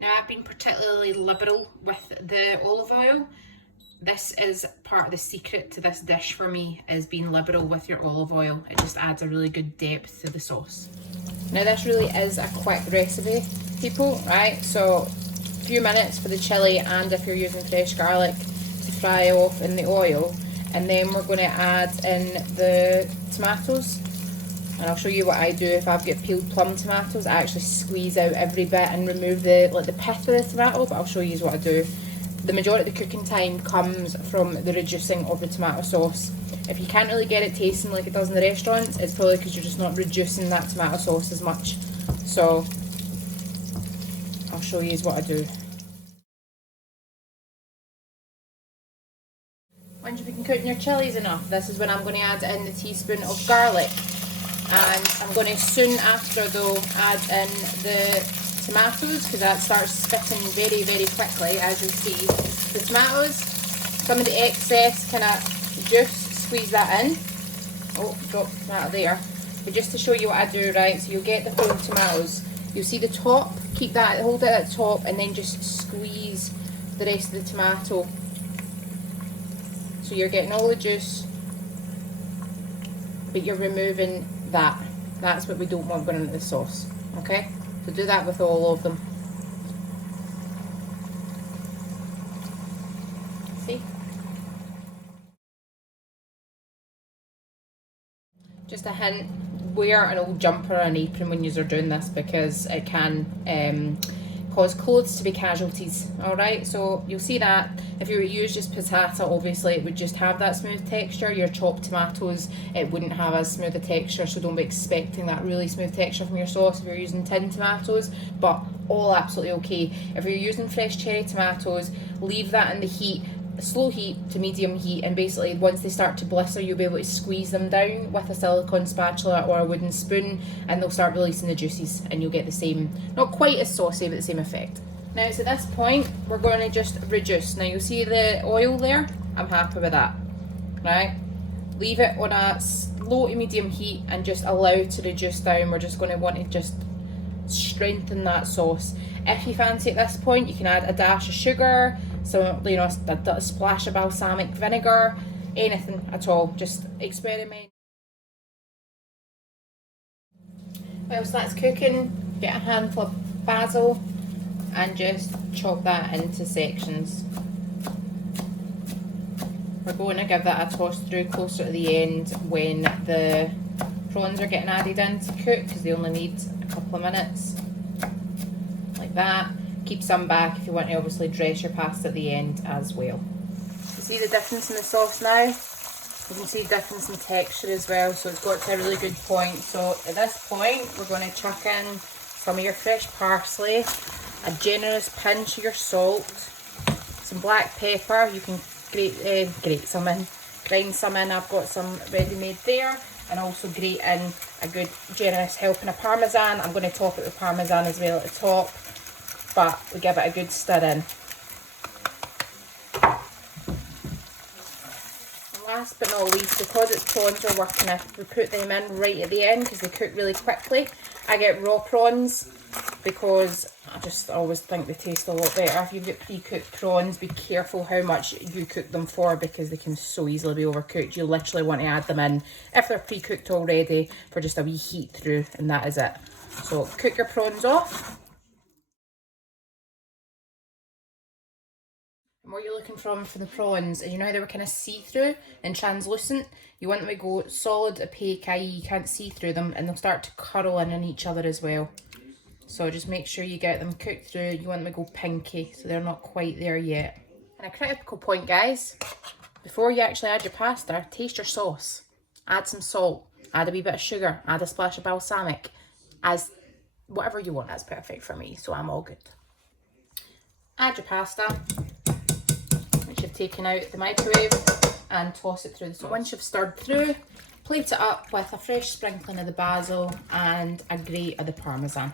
Now, I've been particularly liberal with the olive oil. This is part of the secret to this dish for me, is being liberal with your olive oil. It just adds a really good depth to the sauce. Now this really is a quick recipe, people, right? So a few minutes for the chilli, and if you're using fresh garlic, to fry off in the oil. And then we're going to add in the tomatoes. And I'll show you what I do if I've got peeled plum tomatoes. I actually squeeze out every bit and remove the pith of the tomato, but I'll show you what I do. The majority of the cooking time comes from the reducing of the tomato sauce. If you can't really get it tasting like it does in the restaurants, it's probably because you're just not reducing that tomato sauce as much. So I'll show you what I do. Once you've been cooking your chillies enough, this is when I'm going to add in the teaspoon of garlic. And I'm going to soon after though add in the tomatoes, because that starts spitting very, very quickly, as you'll see. The tomatoes, some of the excess kind of juice, squeeze that in. Oh, dropped that there. But just to show you what I do, right, so you'll get the whole tomatoes. You'll see the top, keep that, hold it at the top, and then just squeeze the rest of the tomato. So you're getting all the juice, but you're removing that. That's what we don't want going into the sauce, okay? So do that with all of them. See? Just a hint, wear an old jumper or an apron when you're doing this, because it can cause clothes to be casualties. Alright, so you'll see that if you were to use just passata, obviously it would just have that smooth texture. Your chopped tomatoes, it wouldn't have as smooth a texture, so don't be expecting that really smooth texture from your sauce if you're using tinned tomatoes, but all absolutely okay. If you're using fresh cherry tomatoes, leave that in the heat, slow heat to medium heat, and basically once they start to blister, you'll be able to squeeze them down with a silicone spatula or a wooden spoon, and they'll start releasing the juices, and you'll get the same, not quite as saucy, but the same effect. Now, so at this point, we're going to just reduce. Now, you'll see the oil there. I'm happy with that, right? Leave it on a low to medium heat and just allow it to reduce down. We're just going to want to just strengthen that sauce. If you fancy at this point, you can add a dash of sugar, so, you know, a splash of balsamic vinegar, anything at all. Just experiment. Whilst that's cooking, get a handful of basil and just chop that into sections. We're going to give that a toss through closer to the end when the prawns are getting added in to cook, because they only need a couple of minutes. Like that. Keep some back if you want to obviously dress your pasta at the end as well. You see the difference in the sauce now? You can see difference in texture as well, so it's got to a really good point. So at this point, we're going to chuck in some of your fresh parsley, a generous pinch of your salt, some black pepper. You can grate some in, grind some in. I've got some ready-made there, and also grate in a good generous helping of parmesan. I'm going to top it with parmesan as well at the top, but we give it a good stir in. Last but not least, because it's prawns we're working with, we put them in right at the end because they cook really quickly. I get raw prawns because I just always think they taste a lot better. If you've got pre-cooked prawns, be careful how much you cook them for, because they can so easily be overcooked. You literally want to add them in if they're pre-cooked already for just a wee heat through, and that is it. So cook your prawns off. And what you're looking for the prawns, you know how they were kind of see-through and translucent? You want them to go solid, opaque, i.e. you can't see through them, and they'll start to curl in on each other as well. So just make sure you get them cooked through. You want them to go pinky, so they're not quite there yet. And a critical point, guys, before you actually add your pasta, taste your sauce. Add some salt, add a wee bit of sugar, add a splash of balsamic. As whatever you want, that's perfect for me, so I'm all good. Add your pasta, which you've taken out of the microwave, and toss it through the sauce. Once you've stirred through, plate it up with a fresh sprinkling of the basil and a grate of the parmesan.